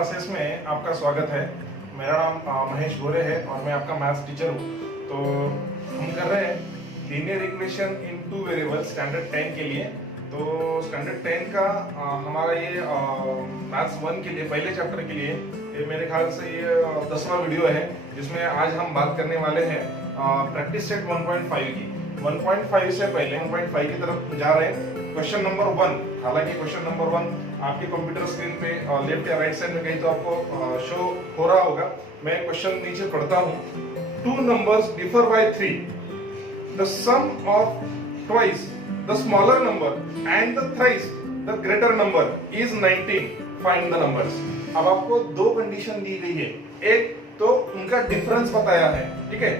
Classes में आपका स्वागत है। मेरा नाम महेश गोरे है और मैं आपका मैथ्स टीचर हूँ। तो हम कर रहे हैं linear equation in two variable standard 10 के लिए। तो स्टैंडर्ड 10 का हमारा ये मैथ्स 1 के लिए पहले चैप्टर के लिए ये मेरे ख्याल से ये 10वां वीडियो है, जिसमें आज हम बात करने वाले हैं प्रैक्टिस सेट 1.5 की। 1.5 से पहले 1.5 की तरफ जा रहे हैं। क्वेश्चन नंबर 1, हालांकि क्वेश्चन नंबर 1 आपके कंप्यूटर स्क्रीन पे लेफ्ट या राइट साइड में कहीं तो आपको शो हो रहा होगा। मैं क्वेश्चन नीचे पढ़ता हूँ। Two numbers differ by 3, the sum of twice the smaller number and the thrice the greater number is 19, find the numbers. अब आपको दो कंडीशन दी गई है। एक तो उनका डिफरेंस बताया है, ठीक है,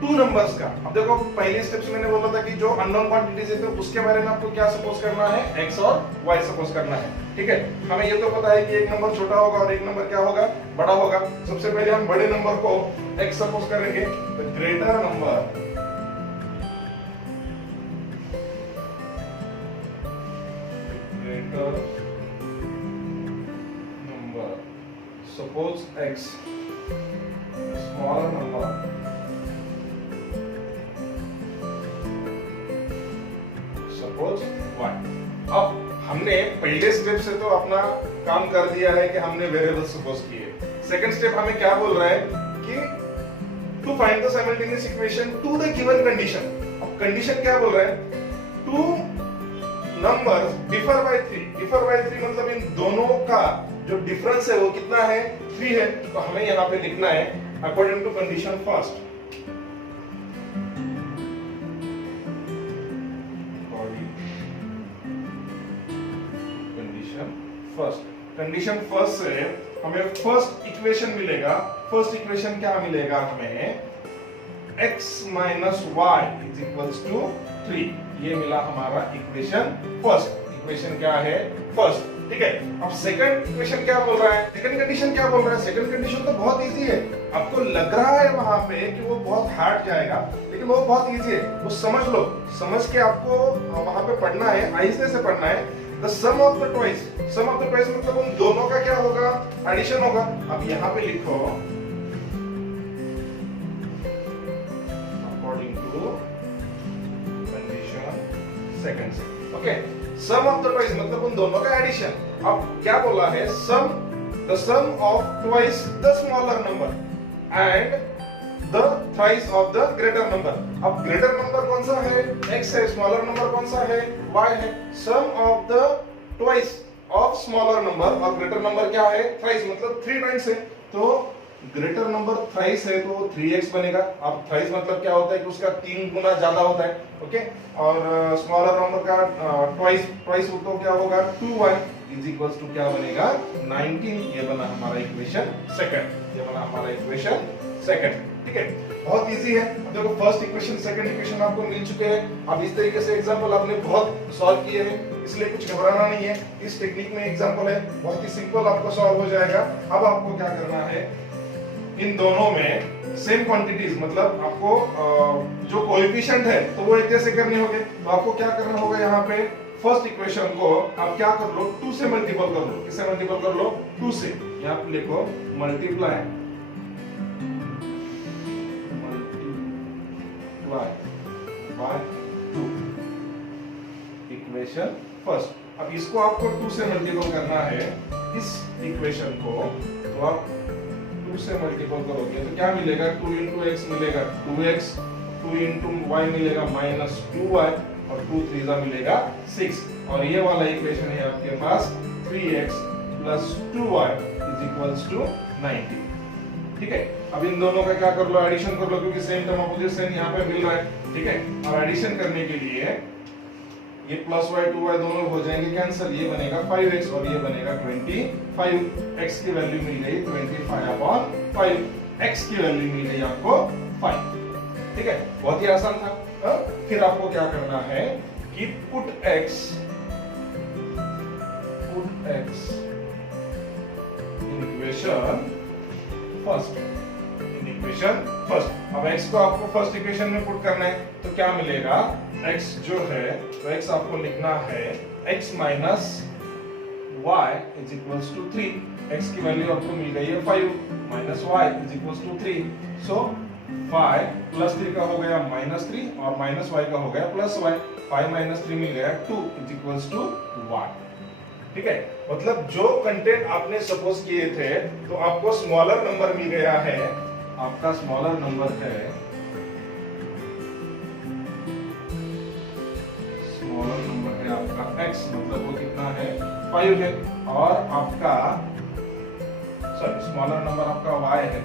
टू नंबर्स का। अब देखो पहले स्टेप्स मैंने बोला था कि जो अननोन क्वांटिटीज है तो उसके बारे में आपको क्या सपोज करना है, x और y सपोज करना है, ठीक है। हमें ये तो पता है कि एक नंबर छोटा होगा और एक नंबर क्या होगा, बड़ा होगा। सबसे पहले हम बड़े नंबर को x सपोज करेंगे, the greater number suppose x, smaller number suppose y। अब हमने पहले स्टेप से तो अपना काम कर दिया है कि हमने वेरिएबल सपोज किए। सेकंड स्टेप हमें क्या बोल रहा है कि to find the simultaneous equation to the given condition. अब कंडीशन क्या बोल रहा है, two numbers differ by 3। Differ by 3 मतलब इन दोनों का जो डिफरेंस है वो कितना है, 3 है। तो हमें यहाँ पे लिखना है according to condition first. Condition first से हमें फर्स्ट इक्वेशन मिलेगा। फर्स्ट इक्वेशन क्या मिलेगा हमें, x minus Y is equals to 3। ये मिला हमारा इक्वेशन फर्स्ट। इक्वेशन क्या है, फर्स्ट, ठीक है। अब सेकंड इक्वेशन क्या बोल रहा है, सेकंड कंडीशन क्या बोल रहा है। सेकंड कंडीशन तो बहुत इजी है। आपको लग रहा है वहां पे कि वो बहुत हार्ड जाएगा, लेकिन वो बहुत इजी है। वो समझ लो, समझ के आपको वहां पे पढ़ना है, आहिस्ते से पढ़ना है। The sum of the twice, sum of the twice मतलब उन दोनों का क्या होगा, एडिशन होगा। अब यहाँ पे लिखो according to condition second, okay. sum of the twice मतलब उन दोनों का एडिशन। अब क्या बोला है, the sum of twice the smaller number and the thrice of the greater number। अब greater number कौन सा है, x है। smaller number कौन सा है, y है। sum of the twice of smaller number और greater number क्या है, thrice मतलब 3 times है। तो greater number thrice है तो 3x बनेगा। अब thrice मतलब क्या होता है कि उसका 3 गुना ज्यादा होता है, ओके। और smaller number का twice तो क्या होगा, 2y इज इक्वल्स टू क्या बनेगा, 19। ये बना हमारा इक्वेशन सेकंड। ये बना हमारा इक्वेशन सेकंड, ठीक है। बहुत इजी है। अब देखो फर्स्ट इक्वेशन सेकंड इक्वेशन आपको मिल चुके हैं। अब इस तरीके से एग्जांपल आपने बहुत सॉल्व किए हैं, इसलिए कुछ घबराना नहीं है। इस टेक्निक में एग्जांपल है, बहुत ही सिंपल आपको सॉल्व हो जाएगा। अब आपको क्या करना है, इन दोनों में सेम क्वांटिटीज मतलब आपको जो कोएफिशिएंट है तो वो एक जैसे करने होंगे। तो आपको क्या करना होगा, यहाँ पे फर्स्ट इक्वेशन को आप क्या कर लो, 2 से मल्टीपल कर लो। किससे मल्टीपल कर लो, 2 से। यहाँ पे लिखो मल्टीप्लाई बाय 2 इक्वेशन फर्स्ट। अब इसको आपको 2 से मल्टीपल करना है, इस इक्वेशन को। तो आप 2 से मल्टीपल करोगे तो क्या मिलेगा, 2 into x मिलेगा 2x, 2 into y मिलेगा माइनस 2y और 2 3 मिलेगा 6। और ये वाला इक्वेशन है आपके पास 3x plus 2y is equals to 90, ठीक है। अब इन दोनों का क्या कर लो, एडिशन कर लो, क्योंकि सेम टर्म अपोजिट साइन यहाँ पे मिल रहा है, ठीक है। अब एडिशन करने के लिए ये प्लस y 2y दोनों हो जाएंगे कैंसिल। ये बनेगा 5x और ये बनेगा 25। x की वैल्यू मिल गई 25/5, x की वैल्यू मिल गई आपको 5, ठीक है। बहुत ही आसान था। फिर आपको क्या करना है कि put x in equation first, in equation first. अब x को आपको फर्स्ट इक्वेशन में पुट करना है तो क्या मिलेगा, x जो है तो x आपको लिखना है x minus y is equals to 3। x की वैल्यू आपको मिल गई है 5 minus y is equal to 3। So 5 plus 3 का हो गया -3 और माइनस y का हो गया प्लस y। 5 माइनस 3 मिल गया 2 इज इक्वल टू 1। ठीक है, मतलब जो कंटेंट आपने सपोज किए थे तो आपको स्मॉलर नंबर मिल गया है। आपका स्मॉलर नंबर है, स्मॉलर नंबर है आपका x, मतलब वो कितना है 5 है। और आपका स्मॉलर नंबर आपका y है,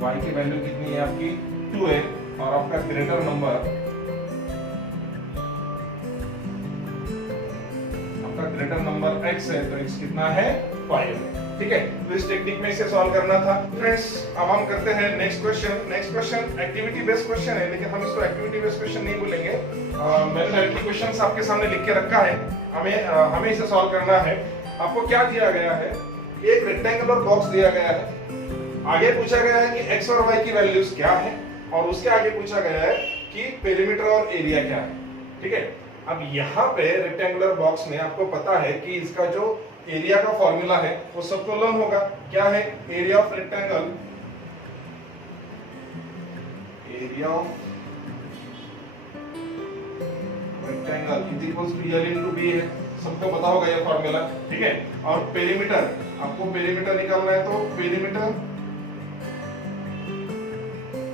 y की वैल्यू कितनी है आपकी 2 है। और आपका ग्रेटर नंबर, आपका ग्रेटर नंबर x है, तो x कितना है 5 है। ठीक है, तो इस टेक्निक में इसे सॉल्व करना था फ्रेंड्स। अब हम करते हैं next question. Next question activity based question है, लेकिन हम इसको एक्टिविटी बेस्ड क्वेश्चन नहीं बोलेंगे। मैंने डायरेक्टली क्वेश्चंस आपके सामने लिख के रखा है, हमें इसे सॉल्व करना है। आपको क्या दिया गया है, एक रेक्टेंगुलर बॉक्स दिया गया है, आगे पूछा गया है कि x और y की वैल्यूज क्या है, और उसके आगे पूछा गया है कि पेरीमीटर और एरिया क्या है। ठीक है, अब यहाँ पे रेक्टेंगुलर बॉक्स में आपको पता है कि इसका जो एरिया का फॉर्मूला है वो सबको लर्न होगा। क्या है, area of rectangle, area of rectangle is equals to L into B है, सबको पता होगा ये फॉर्मूला। ठीक है, और पेरीमीटर, आपको पेरीमीटर निकालना है, तो पेरीमीटर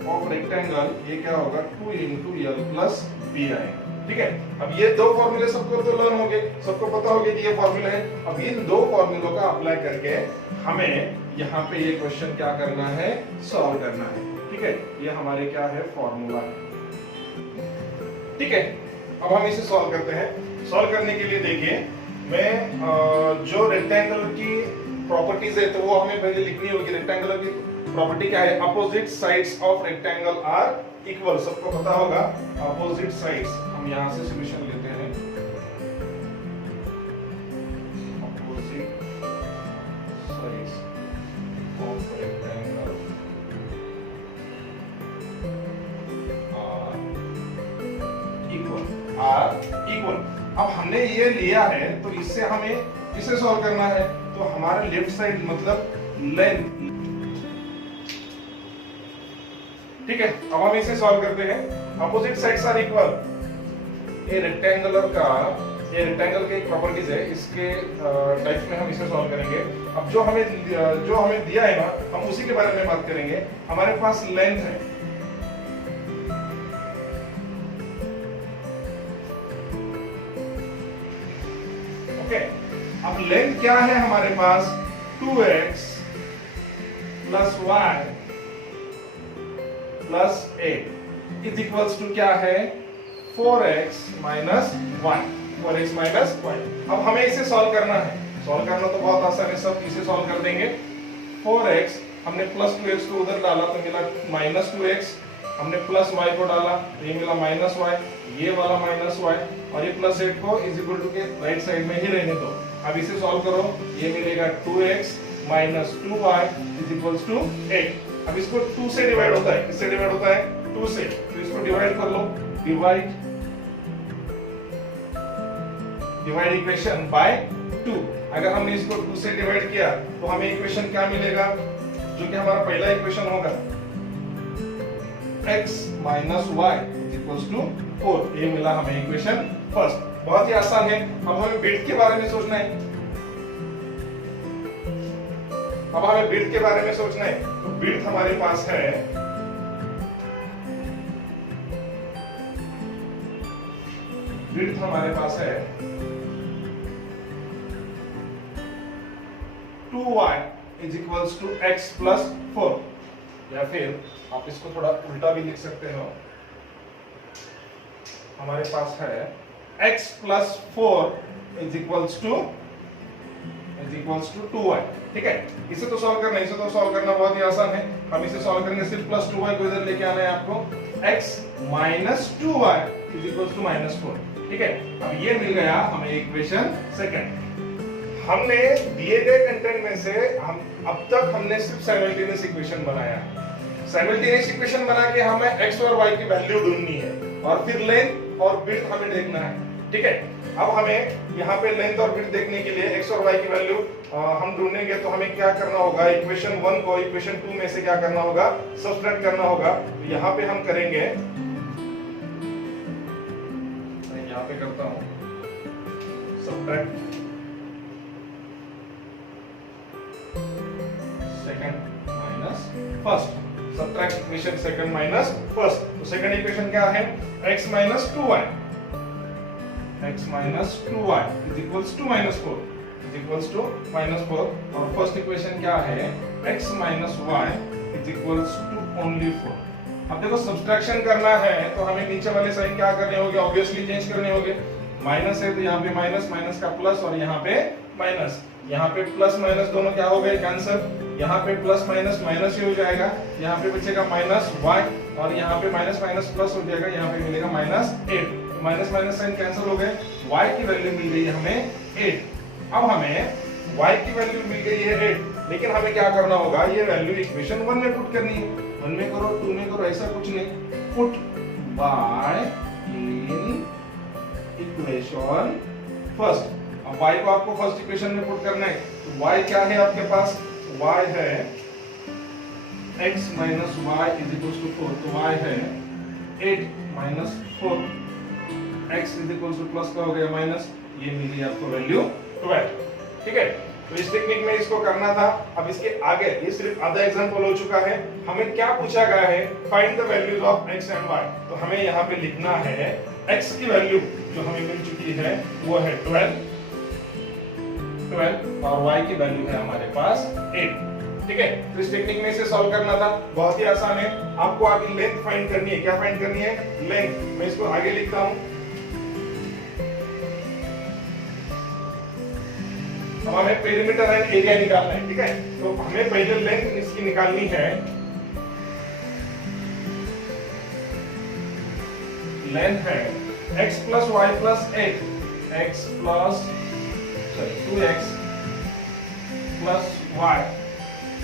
ऑफ रेक्टेंगल ये क्या होगा 2 into L plus B आएगा। ठीक है, अब ये दो फॉर्मूले सबको तो लर्न होंगे, सबको पता होगा कि ये फॉर्मूला है। अब इन दो फॉर्मूलों का अप्लाई करके हमें यहाँ पे ये क्वेश्चन क्या करना है, सॉल्व करना है। ठीक है, ये हमारे क्या है फॉर्मूला है। ठीक है, अब हम इसे सॉल्व करते हैं। सॉल्व करने के लिए देखिए, मैं जो रेक्टेंगल की प्रॉपर्टीज है तो वो हमें पहले लिखनी होगी। रेक्टेंगल की प्रॉपर्टी क्या है, opposite sides of rectangle are equal, सबको पता होगा अपोजिट साइड्स। हम यहां से सॉल्यूशन लेते हैं, opposite sides of rectangle are equal. अब हमने ये लिया है तो इससे हमें इसे सॉल्व करना है, तो हमारे लेफ्ट साइड मतलब लेंथ। ठीक है, अब हम इसे सॉल्व करते हैं। अपोजिट साइड्स आर इक्वल, ये रेक्टेंगल के प्रॉपर्टीज है, इसके टाइप में हम इसे सॉल्व करेंगे। अब जो हमें दिया है ना, हम उसी के बारे में बात करेंगे। हमारे पास लेंथ है, ओके। अब लेंथ क्या है हमारे पास, 2x plus y plus 8 is equals to क्या है 4x माइनस 1, 4x माइनस 1। अब हमें इसे सॉल्व करना है। सॉल्व करना तो बहुत आसान है, सब इसे सॉल्व कर देंगे। 4x हमने प्लस 2x को उधर डाला तो मिला माइनस 2x, हमने प्लस y को डाला तो ये मिला माइनस y, ये वाला माइनस y, और ये प्लस 8 को इज इक्वल टू के राइट साइड में ही रहने दो। अब इसे सॉल्व करो, ये मिलेगा 2x minus 2y is equals to 8। अब इसको 2 से डिवाइड होता है, किससे डिवाइड होता है 2 से, तो इसको डिवाइड कर लो, डिवाइड इक्वेशन बाय 2। अगर हमने इसको 2 से डिवाइड किया तो हमें इक्वेशन क्या मिलेगा, जो कि हमारा पहला इक्वेशन होगा x minus y is equals to 4। ये मिला हमें इक्वेशन फर्स्ट। बहुत ही आसान है। अब हमें विड्थ के बारे में सोचना है, अब हमें विड्थ के बारे में सोचना है। तो विड्थ हमारे पास है, विड्थ हमारे पास है 2y is equals to x plus 4, या फिर आप इसको थोड़ा उल्टा भी लिख सकते हो। हमारे पास है x plus 4 is equals to 2y। ठीक है, इसे तो सॉल्व करना, इसे तो सॉल्व करना बहुत ही आसान है। हम इसे सॉल्व करेंगे, सिर्फ प्लस 2y को इधर लेके आना है आपको। x minus 2y is equals to minus 4। ठीक है, अब ये मिल गया हमें इक्वेशन सेकंड। हमने दिए गए कंटेंट में से हम अब तक हमने सिर्फ साइमल्टेनियस इक्वेशन बनाया। साइमल्टेनियस इक्वेशन बना के हमें x और y की वैल्यू ढूंढनी है, और फिर लेंथ और विड्थ हमें देखना है। ठीक है, अब हमें यहाँ पे लेंथ और विड्थ देखने के लिए x और y की वैल्यू हम ढूंढेंगे, तो हमें क्या करना होगा, इक्वेशन 1 को इक्वेशन 2 में से क्या करना होगा, सब्ट्रैक्ट करना होगा। तो यहाँ पे हम करेंगे, यहाँ पे करता हूँ subtract second minus first, subtract equation second minus first. तो सेकंड इक्वेशन क्या है, x minus 2y, x minus 2y is equals to minus 4, is equals to minus 4। और फर्स्ट इक्वेशन क्या है, x minus y is equals to only 4। अब देखो subtraction करना है तो हमें नीचे वाले साइन क्या करने होंगे, ऑब्वियसली चेंज करने होंगे। माइनस है तो यहाँ पे माइनस, माइनस का प्लस और यहाँ पे माइनस, यहाँ पे प्लस माइनस दोनों क्या हो गए, कैंसिल। यहाँ पे प्लस माइनस माइनस ही हो जाएगा, यहाँ पे बचेगा माइनस y और यहाँ पे माइनस माइनस प्लस हो जाएगा, यहाँ पे मिलेगा माइनस 8। तो माइनस माइनस साइन कैंसिल हो गए, y की वैल्यू मिल गई हमें 8। अब हमें y की वैल्यू मिल गई है 8, लेकिन हमें क्या करना होगा, ये वैल्यू इक्वेशन 1 में पुट करनी है। 1 में करो, 2 में करो, ऐसा कुछ नहीं, put y in equation first. अब y को आपको फर्स्ट इक्वेशन में पुट करना है, तो y क्या है आपके पास, y है x minus y is equal to 4, तो y है 8 minus 4, x is equal to plus का हो गया माइनस, ये मिली आपको वैल्यू 12। ठीक है, तो इस टेक्निक में इसको करना था। अब इसके आगे, ये सिर्फ आधा एग्जांपल हो चुका है, हमें क्या पूछा गया है, find the values of x and y। तो हमें यहाँ पे लिखना है x की वैल्यू जो हमें मिल चुकी है वो है 12 और y की वैल्यू है हमारे पास 8। ठीक है, तो इस टेक्निक में इसे सॉल्व करना था, बहुत ही आसान है। आपको आगे लेंथ फाइंड करनी है, क्या फाइंड करनी है, लेंथ। मैं इसको आगे लिखता हूं। अब हमें पेरीमीटर एंड एरिया निकालना है, ठीक है। तो हमें पहले लेंथ इसकी निकालनी है। लेंथ है x plus y plus 8, x plus 2x plus y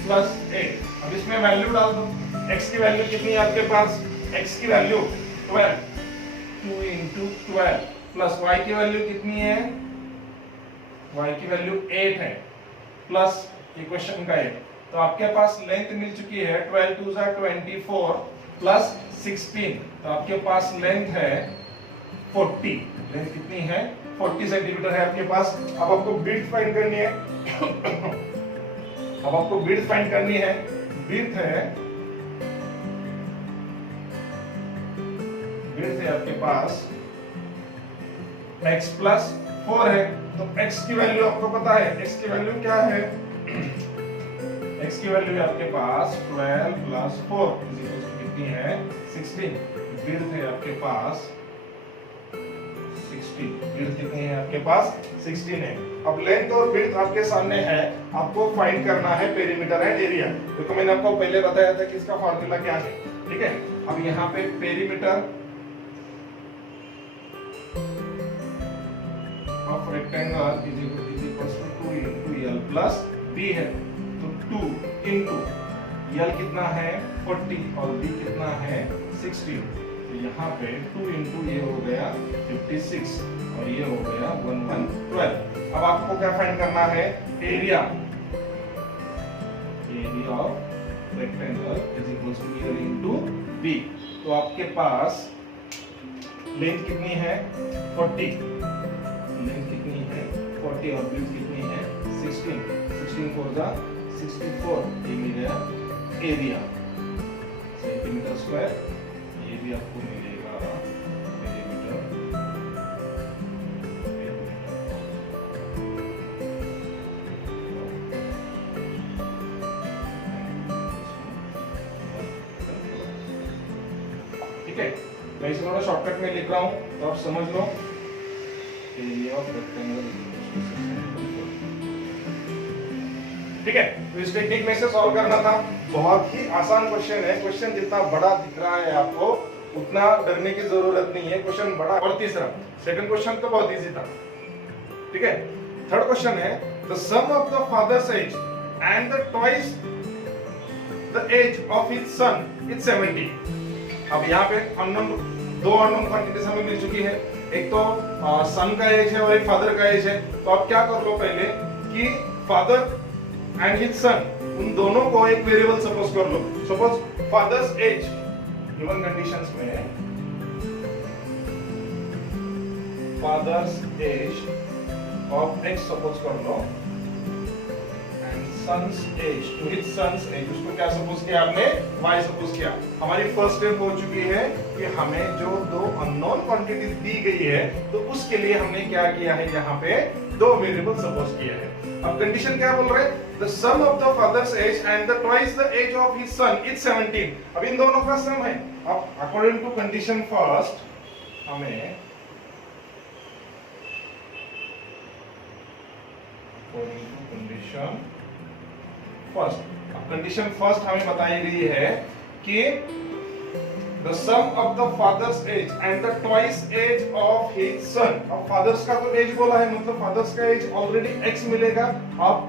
plus 8। अब इसमें वैल्यू डाल दो, x की वैल्यू कितनी है आपके पास, x की वैल्यू 12, 2 इंटू 12 प्लस y की वैल्यू कितनी है, y की वैल्यू 8 है, प्लस इक्वेशन का 8। तो आपके पास लेंथ मिल चुकी है 12 2 24 प्लस 16, तो आपके पास लेंथ है 40। लेंथ कितनी है, 40 सेंटीमीटर है आपके पास। अब आपको विड्थ फाइंड करनी है। अब आपको विड्थ फाइंड करनी है। विड्थ है आपके पास x प्लस 4 है, तो x की वैल्यू आपको पता है, x की वैल्यू क्या है, x की वैल्यू है आपके पास 12 प्लस 4 कितनी है 16। विड्थ है आपके पास 16, विड्थ कितनी है आपके पास 16 है। अब लेंथ और विड्थ आपके सामने है, आपको फाइंड करना है पेरीमीटर एंड एरिया। देखो मैंने आपको पहले बताया था कि इसका फार्मूला क्या है, ठीक है। अब यहाँ पे perimeter of rectangle is equal to 2 into l plus b है, तो 2 into l कितना है 40 और b कितना है 16, तो यहाँ पे 2 into ये हो गया 56 और ये हो गया 1112। अब आपको क्या फाइंड करना है, area. Area of rectangle is equal to l into b। तो आपके पास लेंथ कितनी है 40, लेंथ कितनी है 40 और विड्थ कितनी है 16, 16 4 जा 64, ये मिलेगा एरिया सेंटीमीटर स्क्वायर। ये भी आपको मिलेगा पेरीमीटर। ठीक है, मैं इसे थोड़ा शॉर्टकट में लिख रहा हूं तो आप समझ लो। एरिया ऑफ रेक्टेंगल, ठीक है। तो इस टेक्निक में से सॉल्व करना था, बहुत ही आसान क्वेश्चन है। क्वेश्चन जितना बड़ा दिख रहा है आपको उतना डरने की जरूरत नहीं है, क्वेश्चन बड़ा। और तीसरा, सेकंड क्वेश्चन तो बहुत इजी था, ठीक है। थर्ड क्वेश्चन है the sum of the father's age and the twice the age of his son is 70। अब यहाँ पे अननोन, दो अननोन क्वांटिटीज हमें मिल चुकी है। एक तो सन का एज है और एक फादर का एज है। तो आप क्या कर लो पहले कि फादर एंड हिज सन उन दोनों को एक वेरिएबल सपोज कर लो। Suppose father's age given conditions में father's age of X suppose कर लो and son's age to his son's age, उसको क्या सपोज किया आपने, y सपोज किया। हमारी फर्स्ट स्टेप हो चुकी है कि हमें जो दो अननोन क्वांटिटीज दी गई है तो उसके लिए हमने क्या किया है, यहाँ पे दो वेरिएबल सपोज किया है। अब कंडीशन क्या बोल रहे हैं, the sum of the father's age and the twice the age of his son is 17। अब इन दोनों का सम है। अब अकॉर्डिंग टू कंडीशन फर्स्ट हमें कंडीशन फर्स्ट, अब कंडीशन फर्स्ट हमें बताई गई है कि the sum of the father's age and the twice age of his son। अब फादर्स का तो एज बोला है, मतलब फादर्स का एज ऑलरेडी x मिलेगा। अब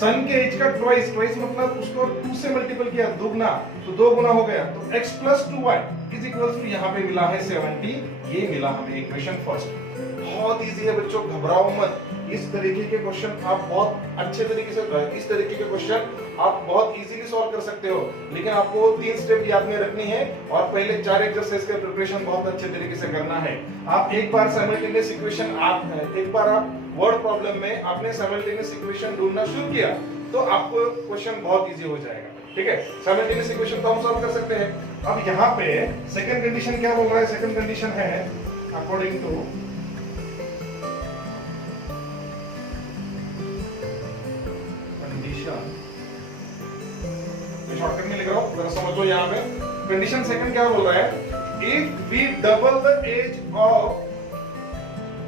सन के एज का ट्वाइस, ट्वाइस मतलब उसको 2 से मल्टीपल किया, दुगना, तो 2 गुना हो गया, तो x plus 2y is equals to यहाँ पे मिला है 70। ये मिला हमें इक्वेशन फर्स्ट। बहुत इजी है बच्चों, घबराओ मत। इस तरीके के क्वेश्चन आप बहुत अच्छे तरीके से, इस तरीके के क्वेश्चन आप बहुत इजीली सॉल्व कर सकते हो, लेकिन आपको 3 स्टेप याद में रखनी है और पहले 4 एक्सरसाइज का प्रिपरेशन बहुत अच्छे तरीके से करना है। आप एक बार साइमल्टेनियस इक्वेशन, एक बार आप वर्ड प्रॉब्लम में आपने साइमल्टेनियस इक्वेशन ढूंढना शुरू किया तो आपको क्वेश्चन बहुत इजी हो जाएगा। ठीक है, साइमल्टेनियस इक्वेशन तो हम सॉल्व कर सकते हैं। अब यहाँ पे सेकंड कंडीशन क्या बोल रहा है, सेकंड कंडीशन है अकॉर्डिंग टू शॉर्टकट में लिख रहा हूं, जरा समझो। यहाँ पे कंडीशन सेकंड क्या बोल रहा है, if we double the age of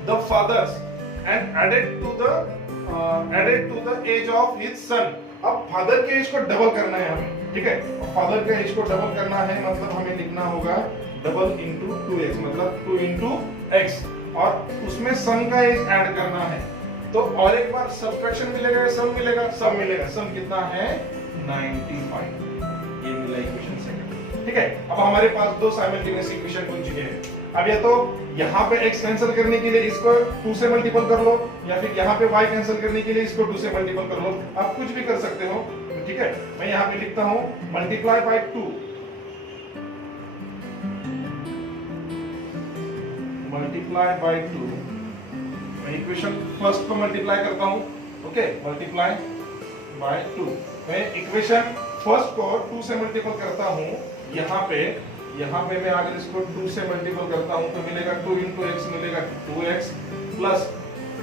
the father's and added to the age of his son. अब फादर के एज को डबल करना है हमें, ठीक है। फादर के एज को डबल करना है मतलब हमें लिखना होगा डबल इंटू 2x, मतलब 2 इंटू एक्स, और उसमें सन का एज ऐड करना है। तो और एक बार सब्ट्रैक्शन मिलेगा या सम मिलेगा, सम मिलेगा। सम कितना है, 95। ये मिला इक्वेशन सेकंड। ठीक है, अब हमारे पास दो साइमल्टेनियस इक्वेशन बन चुके हैं। अब या तो यहाँ पे x कैंसिल करने के लिए इसको 2 से मल्टीपल कर लो, या फिर यहाँ पे y कैंसिल करने के लिए इसको 2 से मल्टीपल कर लो। आप कुछ भी कर सकते हो, ठीक है। मैं यहाँ पे लिखता हूँ मल्टीप्लाई बाय 2, मल्टीप्लाई बाय 2। मैं इक्वेशन फर्स्ट को मल्टीप्लाई करता हूँ, ओके, मल्टीप्लाई बाय 2। मैं इक्वेशन फर्स्ट को 2 से मल्टीपल करता हूँ। यहाँ पे मैं अगर इसको 2 से मल्टीपल करता हूँ तो मिलेगा 2 इंटू एक्स, मिलेगा 2x plus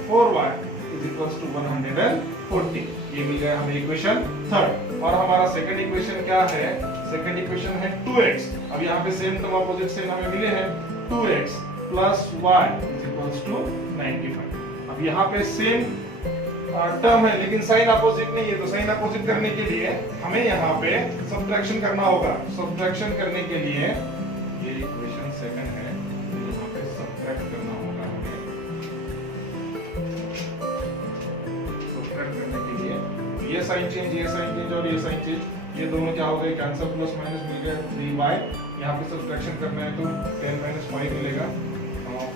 4y is equals to 140। ये मिल गया हमें इक्वेशन थर्ड। और हमारा सेकंड इक्वेशन क्या है, सेकंड इक्वेशन है 2x। अब यहाँ पे सेम टर्म अपोजिट से हमें मिले हैं 2x plus y is equals to 95। अब यहाँ पे सेम टर्म है लेकिन साइन अपोजिट नहीं है, तो साइन अपोजिट करने के लिए हमें यहाँ पे सब्ट्रैक्शन करना होगा। सब्ट्रैक्शन करने के लिए ये इक्वेशन सेकंड है, यहाँ पे सब्ट्रैक्ट करना होगा हमें। सब्ट्रैक्ट करने के लिए ये साइन चेंज, ये साइन चेंज और ये साइन चेंज, ये दोनों क्या हो गए, कैंसिल, प्लस माइनस मिल गया 3y। यहाँ पे सब्ट्रैक्शन करना है तो 10 माइनस 5 मिलेगा,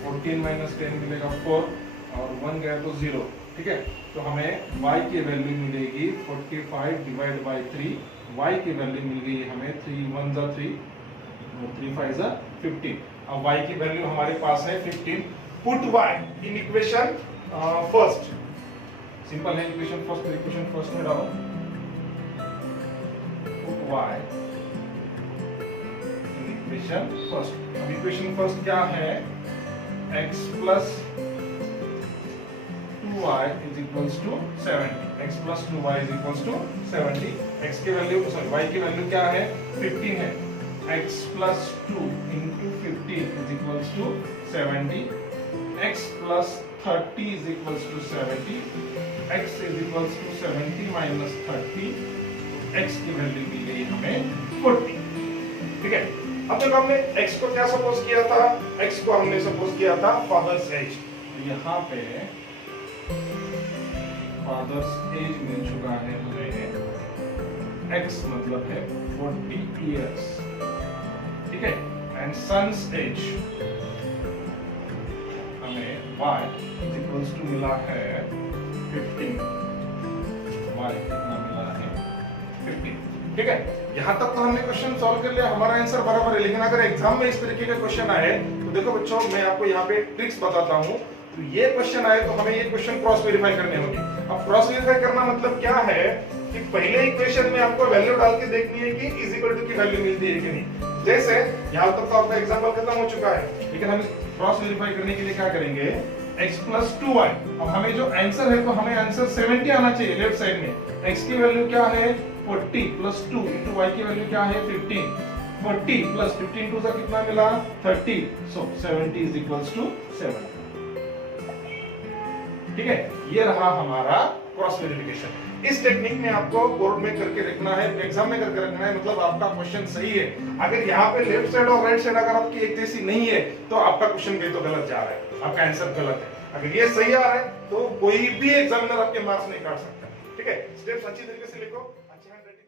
14 माइनस 10 मिलेगा 4, और 1 गया तो 0। ठीक है, तो हमें y की वैल्यू मिलेगी 45 डिवाइड बाय 3। y की वैल्यू मिल गई हमें 3 1 जा 3, 3 5 जा 15। अब y की वैल्यू हमारे पास है 15। Put y in equation first. Simple है, इक्वेशन फर्स्ट, इक्वेशन फर्स्ट में डालो put y in equation first. अब इक्वेशन फर्स्ट क्या है, x plus 2y is equals to 70। x plus 2y is equals to 70। x की वैल्यू, सॉरी y की value क्या है, 15 है। x plus 2 into 15 is equals to 70। x plus 30 is equals to 70। x is equals to 70 minus 30। x की value मिल गई हमें 40। ठीक है, अब देखो हमने x को क्या सपोज किया था, x को हमने सपोज किया था फादर्स एज। यहाँ पे फादर्स एज मिल चुका है हमें, x मतलब है 40 इयर्स। ठीक है, and son's age y is equals to मिला है 15, y कितना मिला है 15। ठीक है, यहां तक तो हमने क्वेश्चन सॉल्व कर लिया, हमारा आंसर बराबर है। लेकिन अगर एग्जाम में इस तरीके का क्वेश्चन आए तो देखो बच्चों, मैं आपको यहाँ पे ट्रिक्स बताता हूँ। तो ये क्वेश्चन आए तो हमें ये क्वेश्चन क्रॉस वेरीफाई करने होंगे। अब क्रॉस वेरीफाई करना मतलब क्या है कि पहले ही क्वेश्चन में आपको वैल्यू डाल के देखनी है कि इज इक्वल टू की वैल्यू मिलती है कि नहीं। जैसे यहाँ तक तो आपका एग्जांपल खत्म हो चुका है, लेकिन हम क्रॉस वेरीफाई करने के लिए क्या करेंगे, x प्लस 2y। अब हमें जो आंसर है तो हमें आंसर 70 आना चाहिए लेफ्ट साइड में। x की वैल्यू क्या है 40 प्लस 2 इंटू y की वैल्यू क्या है 15। 40 प्लस 15 टू सा कितना मिला 30, सो 70 इज इक्वल्स टू 7। ठीक है, ये रहा हमारा क्रॉस वेरिफिकेशन। इस टेक्निक में आपको बोर्ड में करके रखना है, एग्जाम में करके रखना है, मतलब आपका क्वेश्चन सही है। अगर यहाँ पे लेफ्ट साइड और राइट साइड अगर आपकी एक जैसी नहीं है तो आपका क्वेश्चन भी तो गलत जा रहा है, आपका आंसर गलत है। अगर ये सही आ रहा है तो कोई भी एग्जामिनर आपके मार्क्स नहीं काट सकता। ठीक है, स्टेप्स अच्छी तरीके से लिखो, अच्छी हैंडराइटिंग